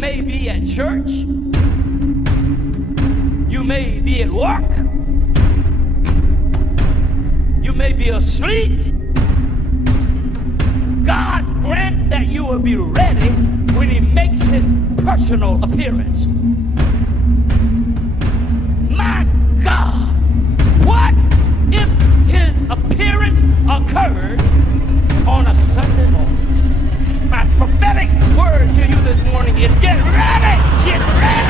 may be at church. You may be at work. You may be asleep. God grant that you will be ready when he makes his personal appearance. My God, what if his appearance occurs on a Sunday morning? My prophetic word to you this morning is get ready! Get ready!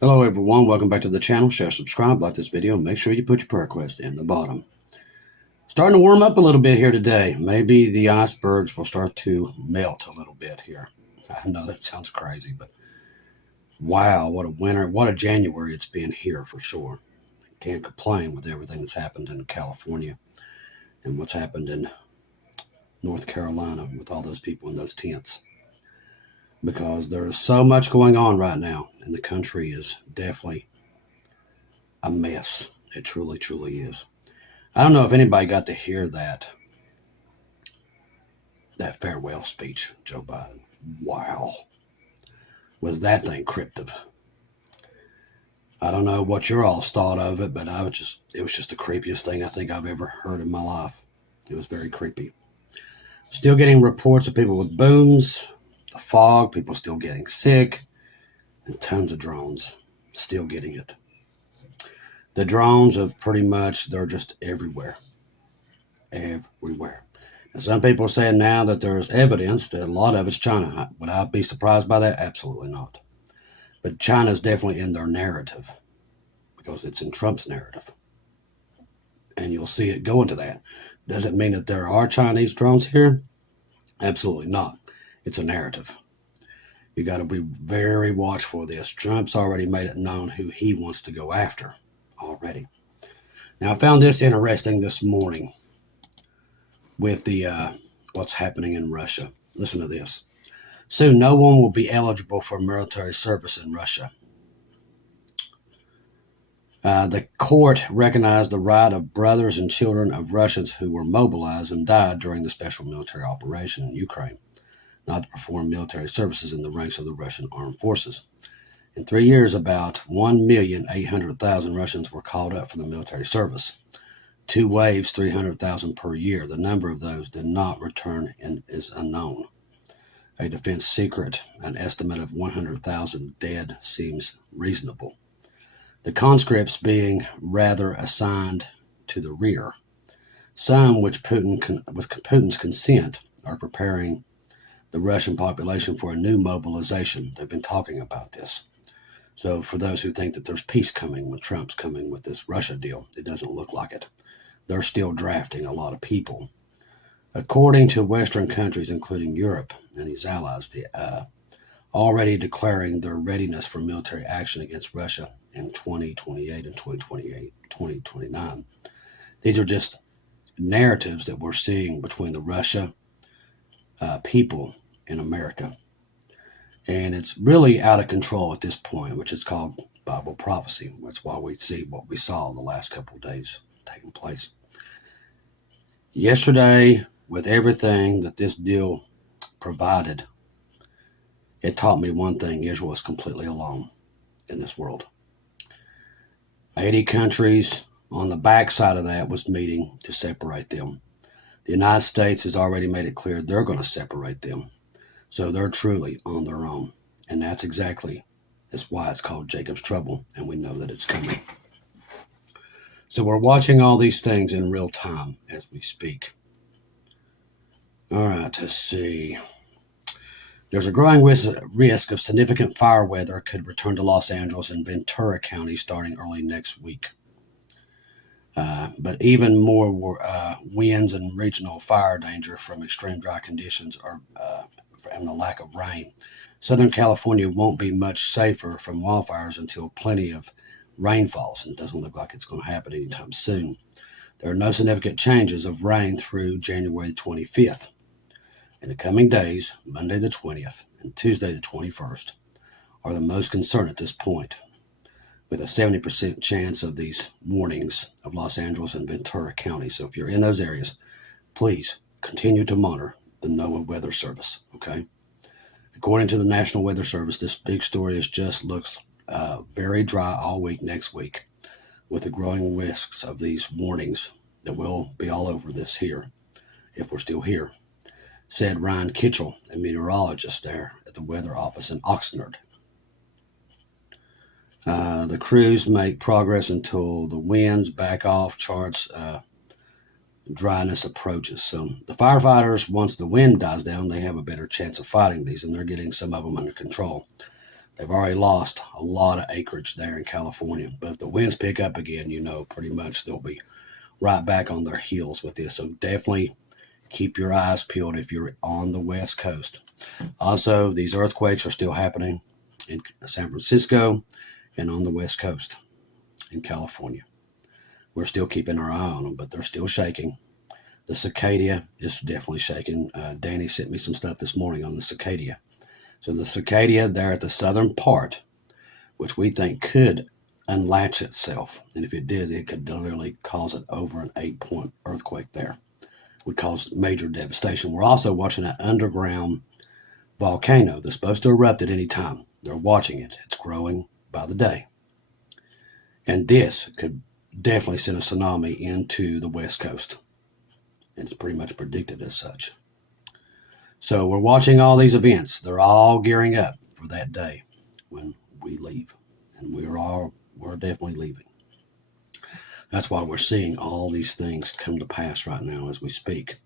Hello everyone, welcome back to the channel. Share, subscribe, like this video, and make sure you put your prayer request in the bottom. Starting to warm up a little bit here today. Maybe the icebergs will start to melt a little bit here. I know that sounds crazy, but wow, what a winter, what a January it's been here for sure. Can't complain with everything that's happened in California and what's happened in North Carolina with all those people in those tents. Because there is so much going on right now, and the country is definitely a mess. It truly, truly is. I don't know if anybody got to hear that farewell speech, Joe Biden. Wow. Was that thing cryptic? I don't know what your all's thought of it, but it was just the creepiest thing I think I've ever heard in my life. It was very creepy. Still getting reports of people with booms, the fog, people still getting sick, and tons of drones still getting it. The drones have pretty much, they're just everywhere. Everywhere. And some people are saying now that there's evidence that a lot of it's China. Would I be surprised by that? Absolutely not. But China's definitely in their narrative because it's in Trump's narrative. And you'll see it go into that. Does it mean that there are Chinese drones here? Absolutely not. It's a narrative. You got to be very watchful of this. Trump's already made it known who he wants to go after already. Now, I found this interesting this morning with the what's happening in Russia. Listen to this. Soon, no one will be eligible for military service in Russia. The court recognized the right of brothers and children of Russians who were mobilized and died during the special military operation in Ukraine not to perform military services in the ranks of the Russian armed forces. In 3 years, about 1,800,000 Russians were called up for the military service. 2 waves, 300,000 per year. The number of those did not return and is unknown. A defense secret, an estimate of 100,000 dead seems reasonable. The conscripts being rather assigned to the rear. Some, with Putin's consent, are preparing the Russian population for a new mobilization. They've been talking about this. So for those who think that there's peace coming when Trump's coming with this Russia deal, it doesn't look like it. They're still drafting a lot of people. According to Western countries, including Europe and its allies, already declaring their readiness for military action against Russia in 2028 and 2029. These are just narratives that we're seeing between the Russia people in America. And it's really out of control at this point, which is called Bible prophecy. That's why we see what we saw the last couple of days taking place. Yesterday, with everything that this deal provided, it taught me one thing: Israel is completely alone in this world. 80 countries on the backside of that was meeting to separate them. The United States has already made it clear they're going to separate them. So they're truly on their own. And that's why it's called Jacob's Trouble, and we know that it's coming. So we're watching all these things in real time as we speak. All right, let's see. There's a growing risk of significant fire weather could return to Los Angeles and Ventura County starting early next week. But even more winds and regional fire danger from extreme dry conditions and a lack of rain. Southern California won't be much safer from wildfires until plenty of rain falls, and it doesn't look like it's going to happen anytime soon. There are no significant changes of rain through January 25th. In the coming days, Monday the 20th and Tuesday the 21st, are the most concerned at this point, with a 70% chance of these warnings of Los Angeles and Ventura County. So if you're in those areas, please continue to monitor the NOAA Weather Service, okay? According to the National Weather Service, this big story just looks very dry all week next week, with the growing risks of these warnings that will be all over this here, if we're still here, said Ryan Kitchell, a meteorologist there at the weather office in Oxnard. The crews make progress until the winds back off, charts dryness approaches. So the firefighters, once the wind dies down, they have a better chance of fighting these, and they're getting some of them under control. They've already lost a lot of acreage there in California, but if the winds pick up again, pretty much they'll be right back on their heels with this. So definitely keep your eyes peeled if you're on the West Coast. Also, these earthquakes are still happening in San Francisco and on the West Coast in California. We're still keeping our eye on them, but they're still shaking. The cicada is definitely shaking. Danny sent me some stuff this morning on the cicada. So the cicada there at the southern part, which we think could unlatch itself, and if it did, it could literally cause an over an 8-point earthquake there. Would cause major devastation. We're also watching an underground volcano that's supposed to erupt at any time. They're watching it. It's growing by the day. And this could definitely send a tsunami into the West Coast. It's pretty much predicted as such. So we're watching all these events. They're all gearing up for that day when we leave. And we're definitely leaving. That's why we're seeing all these things come to pass right now as we speak.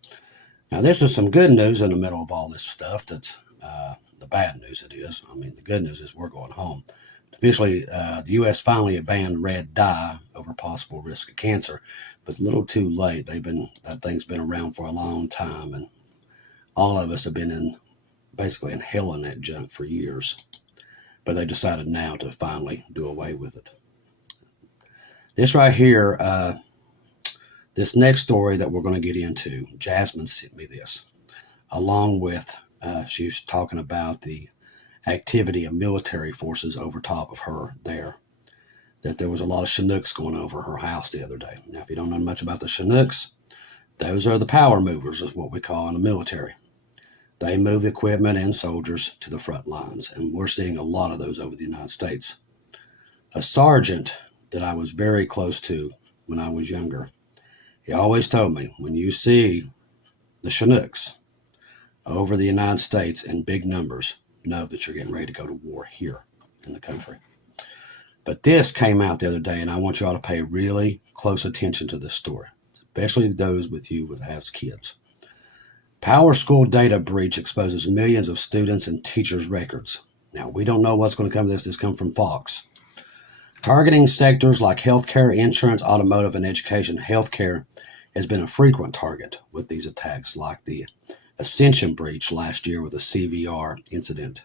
Now, this is some good news in the middle of all this stuff. That's the bad news it is. I mean, the good news is we're going home. Officially, the U.S. finally banned red dye over possible risk of cancer, but a little too late. That thing's been around for a long time, and all of us have been basically inhaling that junk for years. But they decided now to finally do away with it. This right here, this next story that we're going to get into, Jasmine sent me this, along with, she was talking about the activity of military forces over top of her there, that there was a lot of Chinooks going over her house the other day. Now, if you don't know much about the Chinooks, those are the power movers, is what we call in the military. They move equipment and soldiers to the front lines, and we're seeing a lot of those over the United States. A sergeant that I was very close to when I was younger, he always told me, when you see the Chinooks over the United States in big numbers, know that you're getting ready to go to war here in the country. But this came out the other day, and I want you all to pay really close attention to this story, especially those with you that have kids. Power School data breach exposes millions of students and teachers' records. Now, we don't know what's going to come of this. This comes from Fox. Targeting sectors like healthcare, insurance, automotive, and education, healthcare has been a frequent target with these attacks, like the Ascension breach last year with a CVR incident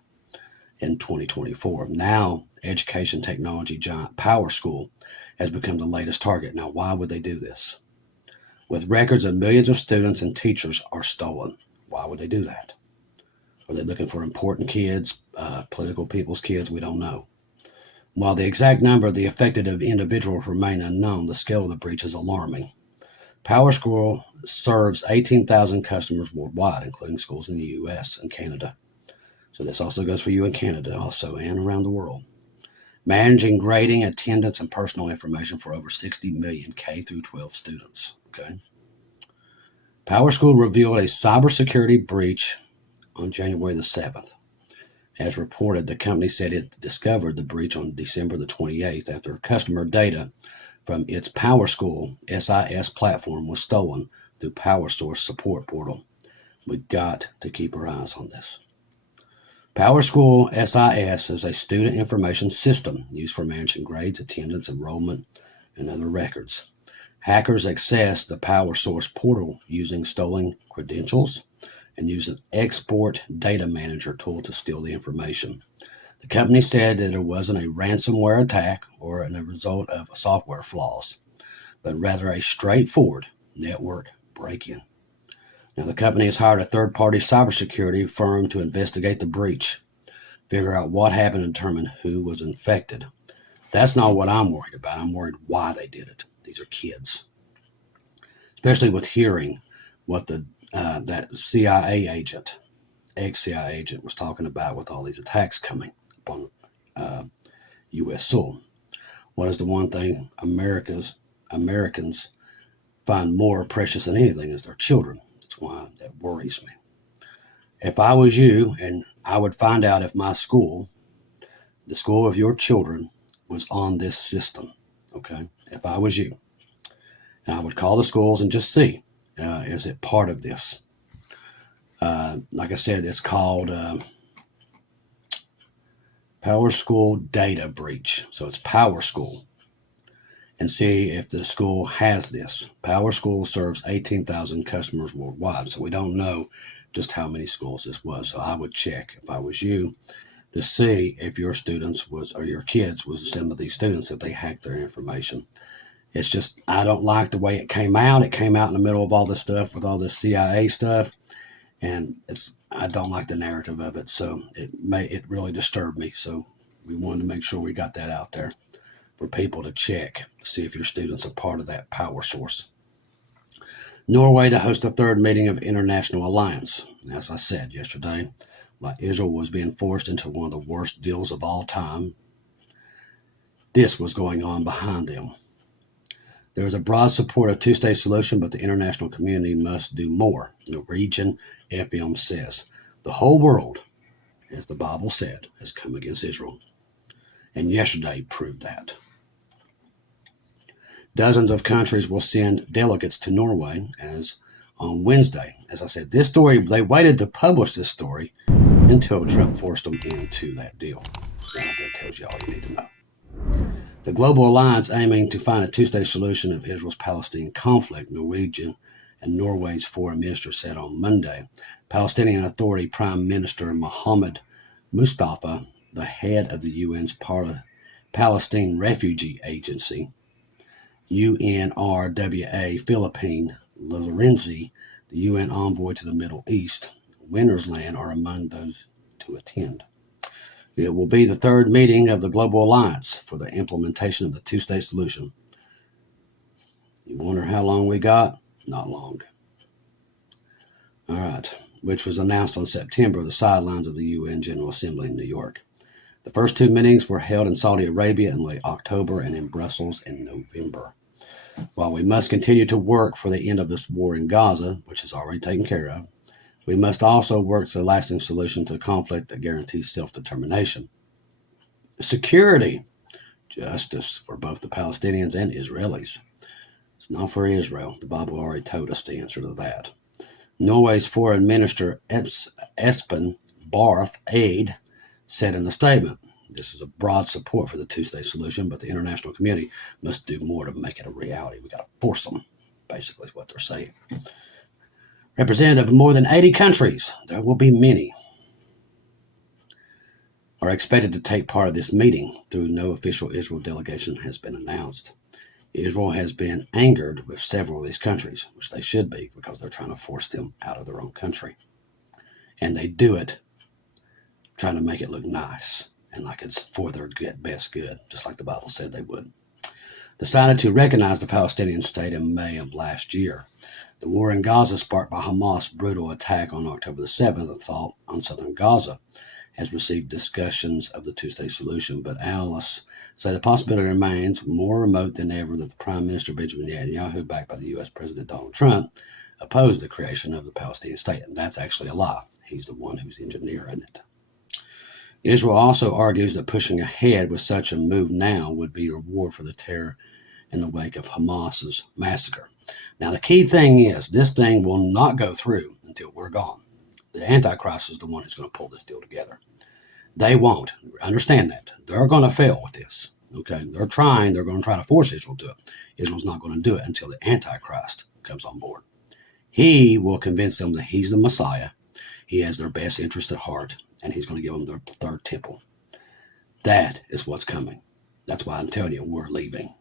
in 2024. Now, education technology giant Power School has become the latest target. Now, why would they do this? With records of millions of students and teachers are stolen. Why would they do that? Are they looking for important kids, political people's kids? We don't know. While the exact number of the affected individuals remain unknown, the scale of the breach is alarming. Power School serves 18,000 customers worldwide, including schools in the U.S. and Canada. So this also goes for you in Canada also and around the world. Managing grading, attendance, and personal information for over 60 million K through 12 students. Okay. Power School revealed a cybersecurity breach on January the 7th. As reported, the company said it discovered the breach on December the 28th after customer data from its Power School SIS platform was stolen through PowerSource support portal. We got to keep our eyes on this. Power School SIS is a student information system used for managing grades, attendance, enrollment, and other records. Hackers access the PowerSource portal using stolen credentials and use an export data manager tool to steal the information. The company said that it wasn't a ransomware attack or a result of software flaws, but rather a straightforward network break-in. Now, the company has hired a third-party cybersecurity firm to investigate the breach, figure out what happened, and determine who was infected. That's not what I'm worried about. I'm worried why they did it. These are kids, especially with hearing what that CIA agent, ex-CIA agent, was talking about with all these attacks coming upon U.S. soil. What is the one thing Americans find more precious than anything is their children. That's why that worries me. If I was you, and I would find out if my school, the school of your children, was on this system, okay? If I was you, and I would call the schools and just see, is it part of this? Like I said, it's called Power School Data Breach. So it's Power School. And see if the school has this. Power School serves 18,000 customers worldwide. So we don't know just how many schools this was. So I would check, if I was you, to see if your students or your kids was some of these students, that they hacked their information. It's just, I don't like the way it came out. It came out in the middle of all this stuff with all this CIA stuff. And I don't like the narrative of it. So it really disturbed me. So we wanted to make sure we got that out there for people to check, see if your students are part of that power source. Norway to host a third meeting of International Alliance. As I said yesterday, Israel was being forced into one of the worst deals of all time. This was going on behind them. There is a broad support of two-state solution, but the international community must do more. Norwegian FM says, the whole world, as the Bible said, has come against Israel. And yesterday proved that. Dozens of countries will send delegates to Norway as on Wednesday. As I said, this story, they waited to publish this story until Trump forced them into that deal. That tells you all you need to know. The Global Alliance aiming to find a two-state solution of Israel's Palestinian conflict, Norwegian and Norway's foreign minister said on Monday. Palestinian Authority Prime Minister Mohammed Mustafa, the head of the UN's Palestine Refugee Agency, UNRWA, Philippine Lorenzi, the UN envoy to the Middle East, Winter's Land, are among those to attend. It will be the third meeting of the Global Alliance for the implementation of the two-state solution. You wonder how long we got? Not long. All right, which was announced on September, the sidelines of the UN General Assembly in New York. The first two meetings were held in Saudi Arabia in late October and in Brussels in November. While we must continue to work for the end of this war in Gaza, which is already taken care of, we must also work to a lasting solution to the conflict that guarantees self-determination, security, justice for both the Palestinians and Israelis. It's not for Israel. The Bible already told us the answer to that. Norway's Foreign Minister Espen Barth Eide said in the statement, this is a broad support for the two-state solution, but the international community must do more to make it a reality. We got to force them, basically is what they're saying. Representative of more than 80 countries, there will be many, are expected to take part of this meeting, though no official Israel delegation has been announced. Israel has been angered with several of these countries, which they should be, because they're trying to force them out of their own country. And they do it trying to make it look nice and like it's for their best good, just like the Bible said they would. Decided to recognize the Palestinian state in May of last year. The war in Gaza, sparked by Hamas' brutal attack on October the 7th, assault on southern Gaza, has received discussions of the two-state solution, but analysts say the possibility remains more remote than ever that the Prime Minister Benjamin Netanyahu, backed by the U.S. President Donald Trump, opposed the creation of the Palestinian state. And that's actually a lie. He's the one who's engineering it. Israel also argues that pushing ahead with such a move now would be a reward for the terror in the wake of Hamas's massacre. Now, the key thing is this thing will not go through until we're gone. The Antichrist is the one who's going to pull this deal together. They won't. Understand that. They're going to fail with this. Okay? They're going to try to force Israel to do it. Israel's not going to do it until the Antichrist comes on board. He will convince them that he's the Messiah. He has their best interest at heart, and he's going to give them their third temple. That is what's coming. That's why I'm telling you, we're leaving.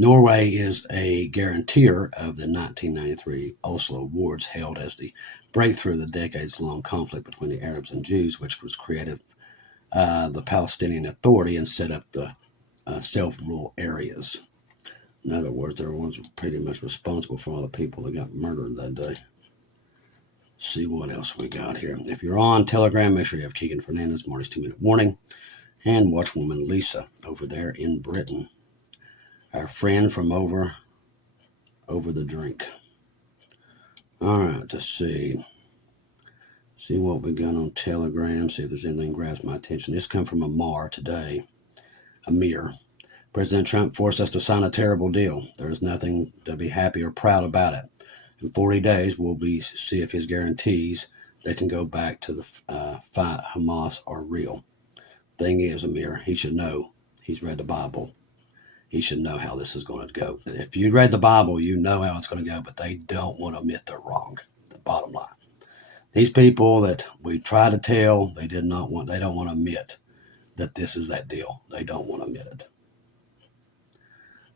Norway is a guarantor of the 1993 Oslo Awards, held as the breakthrough of the decades-long conflict between the Arabs and Jews, which was created the Palestinian Authority and set up the self-rule areas. In other words, they're the ones pretty much responsible for all the people that got murdered that day. See what else we got here. If you're on Telegram, make sure you have Keegan Fernandez, Marty's 2-minute warning, and Watchwoman Lisa over there in Britain. Our friend from over the drink. All right, let's see. See what we got on Telegram. See if there's anything that grabs my attention. This comes from Amar today. Amir. President Trump forced us to sign a terrible deal. There is nothing to be happy or proud about it. In 40 days, we'll see if his guarantees that can go back to the fight Hamas are real. Thing is, Amir, he should know. He's read the Bible. He should know how this is going to go. If you read the Bible, you know how it's going to go, but they don't want to admit they're wrong. The bottom line. These people that we try to tell, they don't want to admit that this is that deal. They don't want to admit it.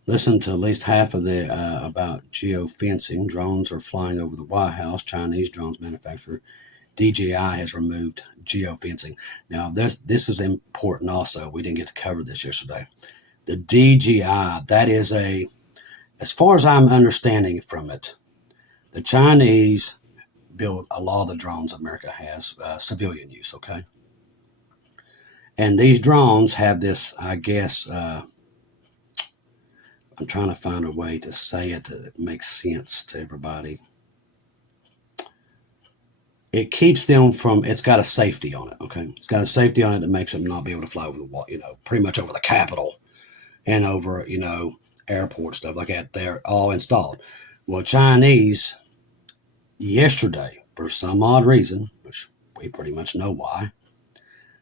Listen to at least half of the about geofencing. Drones are flying over the White House. Chinese drones manufacturer DJI has removed geofencing. Now, this is important also. We didn't get to cover this yesterday. The DJI, that is as far as I'm understanding from it, the Chinese build a lot of the drones America has, civilian use, okay? And these drones have this, I guess, I'm trying to find a way to say it that makes sense to everybody. It keeps them from, it's got a safety on it, okay? It's got a safety on it that makes them not be able to fly over the wall, pretty much over the Capitol and over, airport, stuff like that. They're all installed. Well, Chinese, yesterday, for some odd reason, which we pretty much know why,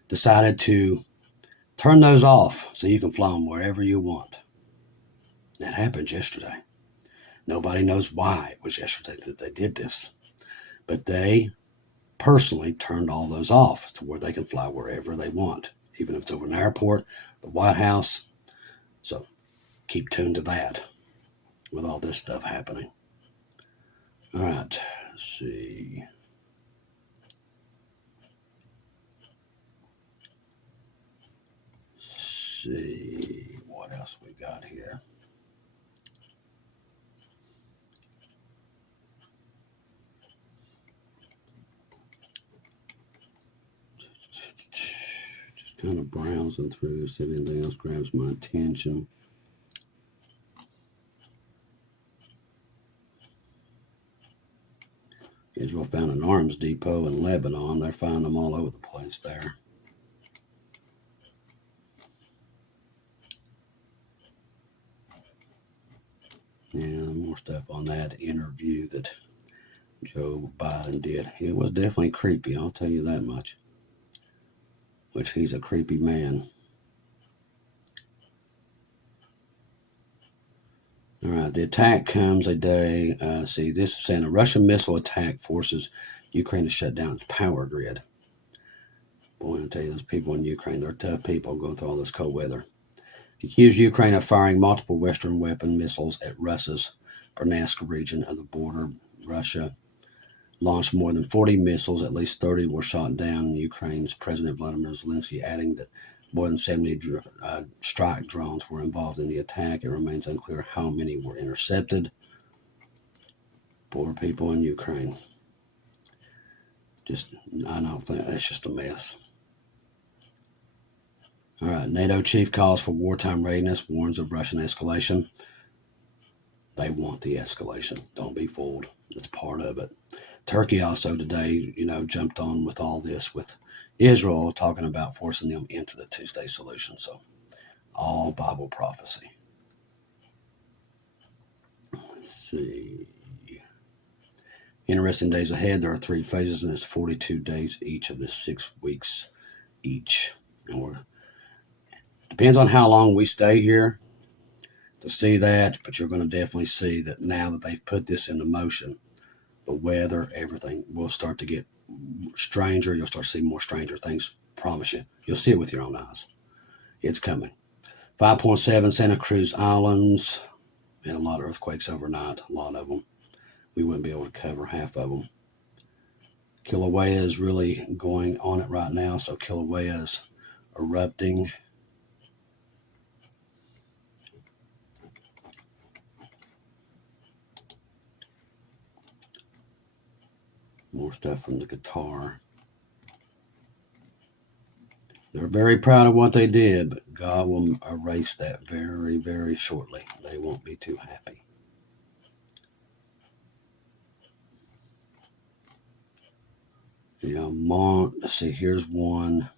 decided to turn those off so you can fly them wherever you want. That happened yesterday. Nobody knows why it was yesterday that they did this. But they personally turned all those off to where they can fly wherever they want, even if it's over an airport, the White House. So keep tuned to that with all this stuff happening. All right, let's see. See what else we got here. Just kind of browsing through, see if anything else grabs my attention. Israel found an arms depot in Lebanon. They're finding them all over the place there. And more stuff on that interview that Joe Biden did. It was definitely creepy, I'll tell you that much. Which he's a creepy man. All right, the attack comes a day. See, this is saying a Russian missile attack forces Ukraine to shut down its power grid. Boy, I'll tell you, those people in Ukraine, they're tough people going through all this cold weather. Accused Ukraine of firing multiple Western weapon missiles at Russia's Bryansk region of the border. Russia launched more than 40 missiles. At least 30 were shot down. Ukraine's President Vladimir Zelensky adding that more than 70 strike drones were involved in the attack. It remains unclear how many were intercepted. Poor people in Ukraine. I don't think it's just a mess. All right, NATO chief calls for wartime readiness, warns of Russian escalation. They want the escalation. Don't be fooled. It's part of it. Turkey also today, jumped on with all this with Israel, talking about forcing them into the two-state solution. So, all Bible prophecy. Let's see. Interesting days ahead. There are 3 phases, and it's 42 days each of the 6 weeks each. And depends on how long we stay here to see that, but you're going to definitely see that now that they've put this into motion, the weather, everything will start to get stranger. You'll start to see more stranger things. Promise you. You'll see it with your own eyes. It's coming. 5.7 Santa Cruz Islands. And a lot of earthquakes overnight, a lot of them. We wouldn't be able to cover half of them. Kilauea is really going on it right now, so Kilauea is erupting. More stuff from the guitar. They're very proud of what they did, but God will erase that very, very shortly. They won't be too happy. Let's see, here's one.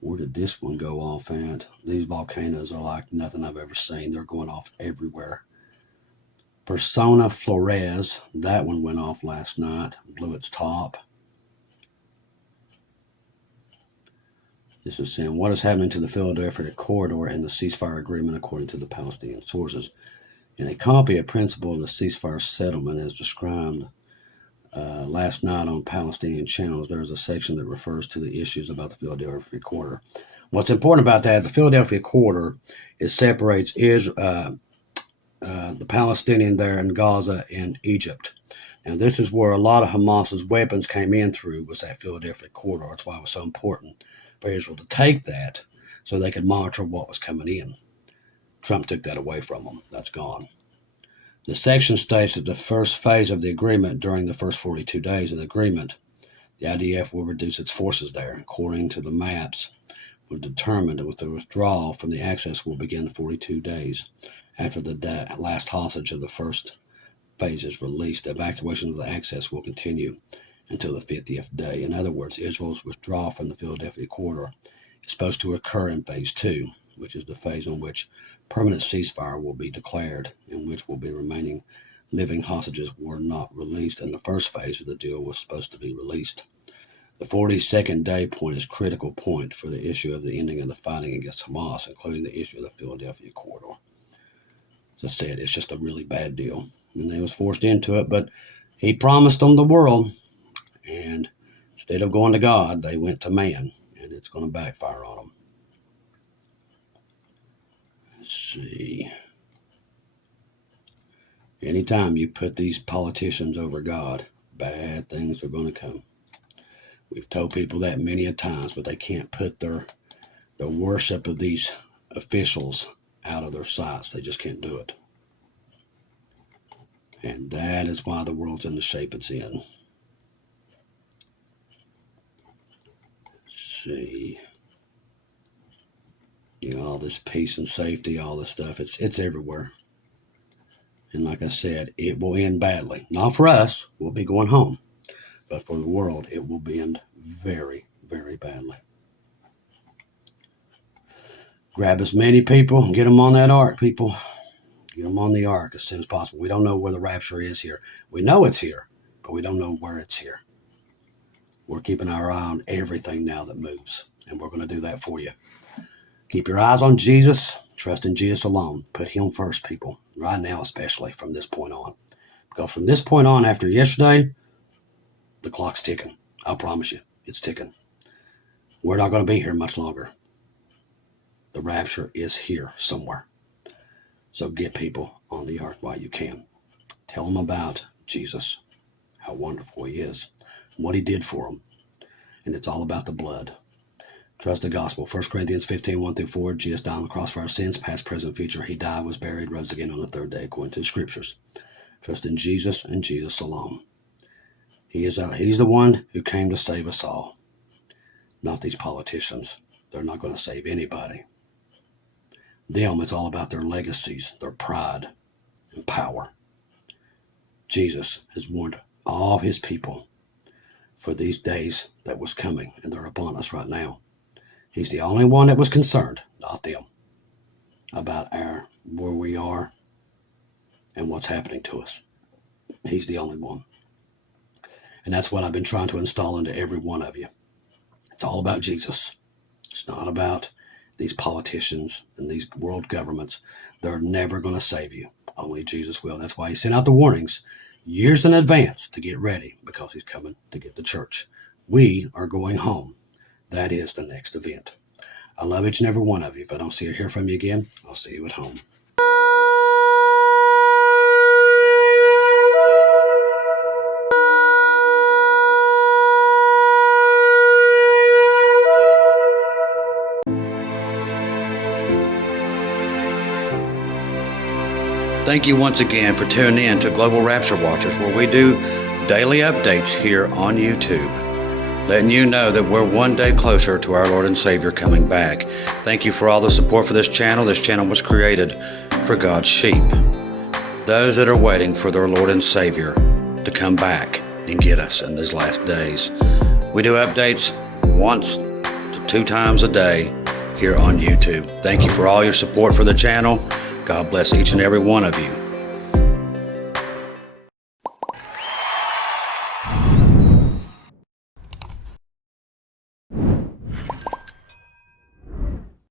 Where did this one go off at? These volcanoes are like nothing I've ever seen. They're going off everywhere. Persona Flores, that one went off last night, blew its top. This is saying, what is happening to the Philadelphia corridor and the ceasefire agreement according to the Palestinian sources? In a copy of principle of the ceasefire settlement as described last night on Palestinian channels, there's a section that refers to the issues about the Philadelphia corridor. What's important about that, the Philadelphia corridor, it separates the Palestinian there in Gaza and Egypt. Now, this is where a lot of Hamas's weapons came in through, was that Philadelphia corridor. That's why it was so important for Israel to take that so they could monitor what was coming in. Trump took that away from them. That's gone. The section states that the first phase of the agreement, during the first 42 days of the agreement, the IDF will reduce its forces there. According to the maps, were determined with the withdrawal from the access will begin 42 days after the last hostage of the first phase is released. The evacuation of the access will continue until the 50th day. In other words, Israel's withdrawal from the Philadelphia corridor is supposed to occur in phase 2, which is the phase on which permanent ceasefire will be declared, in which will be remaining living hostages were not released, and the first phase of the deal was supposed to be released. The 42nd day point is a critical point for the issue of the ending of the fighting against Hamas, including the issue of the Philadelphia corridor. As I said, it's just a really bad deal, and they was forced into it, but he promised them the world, and instead of going to God, they went to man, and it's going to backfire on them. Let's see. Anytime you put these politicians over God, bad things are going to come. We've told people that many a times, but they can't put the worship of these officials out of their sights. They just can't do it. And that is why the world's in the shape it's in. Let's see. All this peace and safety, all this stuff, it's everywhere. And like I said, it will end badly. Not for us, we'll be going home. But for the world, it will end very, very badly. Grab as many people and get them on that ark, people. Get them on the ark as soon as possible. We don't know where the rapture is here. We know it's here, but we don't know where it's here. We're keeping our eye on everything now that moves, and we're going to do that for you. Keep your eyes on Jesus. Trust in Jesus alone. Put him first, people. Right now, especially from this point on. Because from this point on, after yesterday, the clock's ticking. I promise you, it's ticking. We're not going to be here much longer. The rapture is here somewhere. So get people on the ark while you can. Tell them about Jesus, how wonderful he is, what he did for them. And it's all about the blood. Trust the gospel. 1 Corinthians 15, 1-4. Jesus died on the cross for our sins, past, present, future. He died, was buried, rose again on the third day, according to the scriptures. Trust in Jesus and Jesus alone. He's the one who came to save us all. Not these politicians. They're not going to save anybody. Them, it's all about their legacies, their pride, and power. Jesus has warned all of his people for these days that was coming, and they're upon us right now. He's the only one that was concerned, not them, about where we are and what's happening to us. He's the only one. And that's what I've been trying to install into every one of you. It's all about Jesus. It's not about these politicians and these world governments. They're never going to save you. Only Jesus will. That's why he sent out the warnings years in advance to get ready, because he's coming to get the church. We are going home. That is the next event. I love each and every one of you. If I don't see or hear from you again, I'll see you at home. Thank you once again for tuning in to Global Rapture Watchers, where we do daily updates here on YouTube, letting you know that we're one day closer to our Lord and Savior coming back. Thank you for all the support for this channel. This channel was created for God's sheep, those that are waiting for their Lord and Savior to come back and get us in these last days. We do updates once to 2 times a day here on YouTube. Thank you for all your support for the channel. God bless each and every one of you.